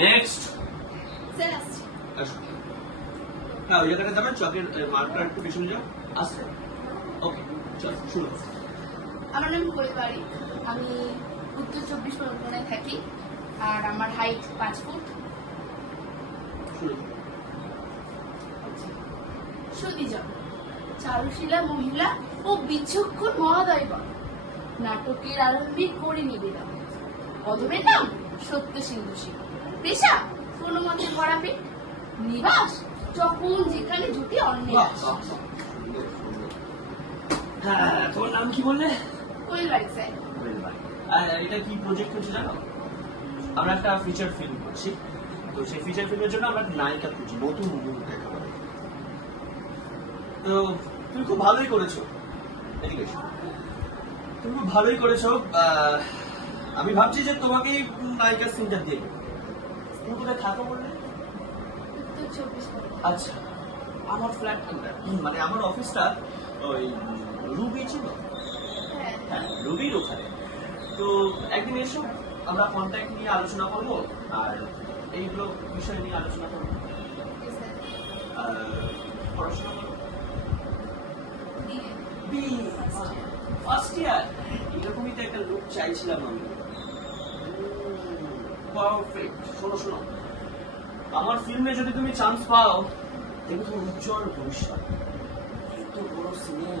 Next sir আসছি। আসো না ওই জায়গাটা যাবে চকের মার্কার একটু পিছনে যাও আসছে ওকে চল শুরু আমার নাম কোয়েল বাড়ি, আমি উত্তর 24 পরগনায় থাকি আর আমার হাইট 5 ফুট। শুরু সুদীজন চারুশীলা মহিলা ও বিচক্ষণ মহোদয়গণ, নাটকের আরম্ভিক করে নিবেদন। অধমের নাম সত্য সিন্ধু সিং, পেশা কোনো মতে ভরাপে, নিবাস যখন যেখানে জুটি অন্যের বাহ আশ। বাহ বাহ সুন্দর সুন্দর হ্যাঁ তোমার নাম কি বললে কোয়েল বাড়ি স্যার। এটা কি প্রজেক্ট হচ্ছে জানো আমরা একটা ফিচার ফিল্ম করছি তো সেই ফিচার ফিল্মের জন্য আমরা একটা নায়িকা খুঁজি নতুন মুখ একেবারে তো তুমি খুব ভালোই করেছো এদিকে এসো। তুমি খুব ভালোই করেছো আমি ভাবছি যে তোমাকে নায়িকার সিনটা দিয়ে দেবো। তুমি কোথায় থাকো বললে উত্তর 24 পরগনা। আচ্ছা আমার ফ্ল্যাট মানে আমার অফিসটা ওই রুবি ছিল হ্যাঁ হ্যাঁ রবির ওখানে তো একদিন এসো আমরা কন্ট্যাক্ট নিয়ে আলোচনা করবো আর এইগুলো বিষয় নিয়ে আলোচনা করবো ওকে স্যার। আর পড়াশোনা করবো দিয়ে ফার্স্ট ইয়ার এরকমই তো একটা লুক চাইছিলাম আমি পারফেক্ট শোনো শোনো আমার ফিল্মে যদি তুমি চান্স পাও দেখবে তোমার উজ্জ্বল ভবিষ্যৎ এত বড় সিনে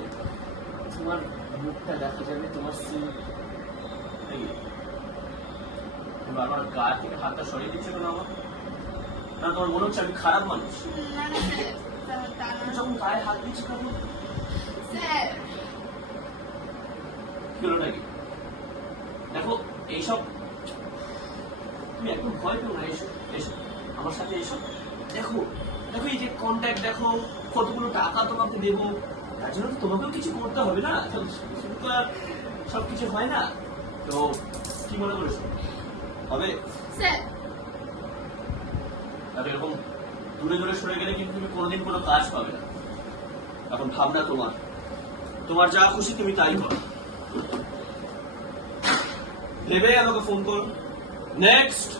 তোমার মুখটা দেখা যাবে তোমার সিন আমার গা থেকে হাতটা সরিয়ে দিচ্ছে কেন আমার না তোমার মনে হচ্ছে আমি খারাপ মানুষ না না স্যার, তা না। তুমি যখন গায়ে হাত দিচ্ছি কেন স্যার কি হলো নাকি দেখো এইসব তুমি একদম ভয় পেও না এসো এসো আমার সাথে এসো দেখো দেখো এই যে কন্ট্যাক্ট দেখো কতগুলো টাকা তোমাকে দেবো তার জন্য তো তোমাকেও কিছু করতে হবে না তো শুধু তো আর সবকিছু হয় না তো কি মনে করেছো হবে স্যার আর এরকম দূরে দূরে সরে গেলে কিন্তু তুমি কোনোদিন কোনো কাজ পাবে না এখন ভাবনা তোমার তোমার যা খুশি তুমি তাই করো ভেবে আমাকে ফোন করো নেক্সট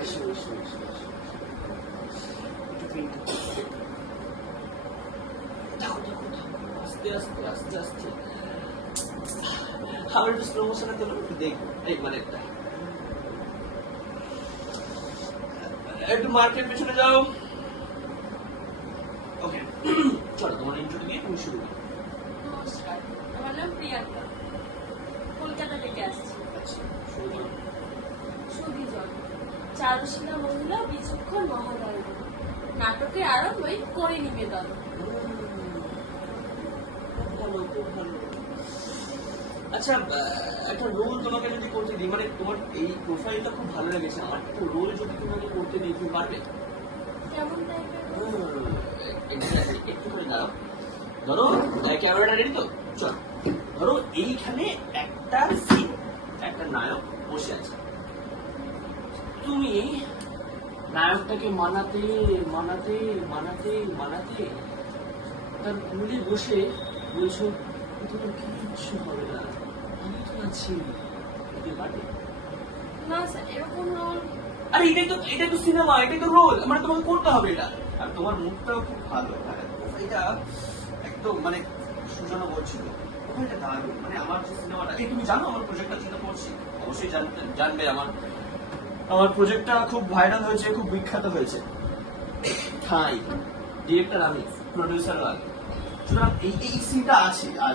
এসো এসো এসো এসো। একটু print করো। দেখো, দেখো, দেখো, আস্তে আস্তে আস্তে আস্তে আমার একটু স্লো মোশনে তোলো একটু দেখবো এই মানে একটু মার্কেট পেছনে যাও ওকে চলো তোমার ইন্টারভিউ দিয়ে তুমি শুরু করো নমস্কার, আমার নাম প্রিয়াঙ্কা, কলকাতা থেকে আসছি। আচ্ছা শুরু করো সুদীজন চারুশীলা মহিলা বিচক্ষণ মহোদয়, নাটকের আরম্ভই করে নিবেদন। খুব ভালো খুব ভালো আচ্ছা একটা রোল তোমাকে যদি করতে দিই মানে তোমার এই প্রোফাইলটা খুব ভালো লেগেছে আমার একটা রোল যদি তোমাকে করতে দিই তুমি পারবে কেমন টাইপের? একটু করে দাঁড়াও ধরো ক্যামেরাটা রেডি তো চল ধরো এইখানে একটা সিন একটা নায়ক বসে আছে তুমি নায়কটাকে মানাতে মানাতে মানাতে মানাতে তার কোলে বসে বলছো তোমার কিচ্ছু হবে না আমি তো আছি দিতে পারবে না স্যার, এরকম রোল আরে এটাই তো সিনেমা এটাই তো রোল মানে তোমাকে করতে হবে এটা আর তোমার মুখটাও খুব ভালো এটা একদম মানে সুজনা বলছিল এটা দারুণ মানে আমার যে সিনেমাটা এই তুমি জানো আমার প্রজেক্টটা যেটা করছি অবশ্যই জানবে আমার প্রজেক্টটা খুব ভাইরাল হয়েছে খুব বিখ্যাত হয়েছে ঠাই ডিরেক্টর আমি প্রডিউসার আমি সুতরাং এই সিনটা আছে আর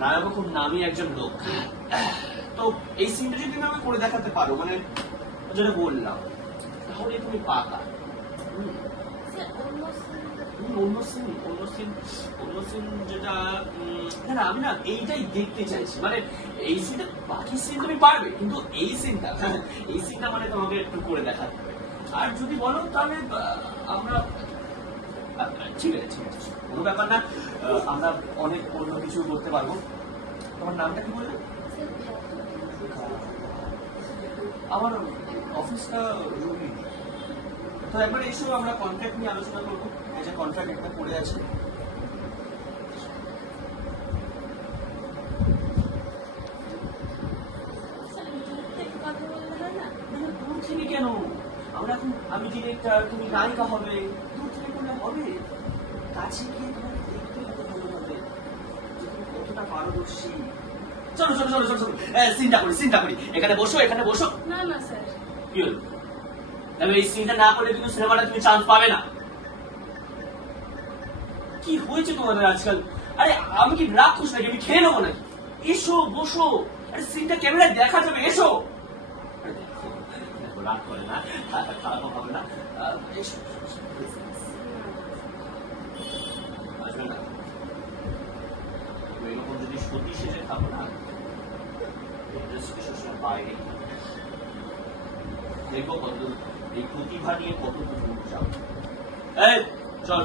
নায়কও খুব নামি একজন লোক তো এই সিনটা যদি তুমি আমাকে করে দেখাতে পারো মানে যেটা বললাম তাহলে তুমি পাকা স্যার, অন্য সিন যেটা না আমি না এইটাই দেখতে চাইছি মানে এই সিনটা বাকি সিন তুমি পারবে কিন্তু এই সিনটা মানে তোমাকে একটু করে দেখাতে হবে আর যদি বলো তাহলে আমরা ঠিক আছে কোনো ব্যাপার না আমরা অনেক অন্য কিছু করতে পারবো তোমার নামটা কি বললে আমার অফিসটা রবি তো একবার এসো আমরা কন্ট্রাক্ট নিয়ে আলোচনা করবো এই যে কন্ট্রাক্ট একটা পড়ে আছে কেন? আমরা এখন, আমি ডিরেক্টর, তুমি নায়িকা হবে, দূর থেকে করলে হবে? কাছে গিয়ে তোমাকে দেখতে হবে ভালোভাবে যে তুমি কতটা পারদর্শী। চলো চলো চলো চলো চলো, চিন্তা করি, এখানে বসো, এখানে বসো। না না স্যার, কি হলো? তবে এই সিনটা না করলে কিন্তু সিনেমাটা তুমি চান্স পাবে না। কি হয়েছে তোমাদের আজকাল? আরে আমি কি রাক্ষস নাকি? আমি খেয়ে নেবো নাকি? এসো বসো, আরে সিনটা ক্যামেরায় দেখা যাবে, এসো। আরে দেখো, দেখো, রাগ করে না, খারাপ হবে না। এসো, এসো, এসো, please, please। আসবে না। এরকম যদি সত্যি শেষে থাকো না, ইন্ডাস্ট্রি সবসময় বাইরে দেখবো কত এই প্রতিভা নিয়ে কত দূর যাও। এই চল।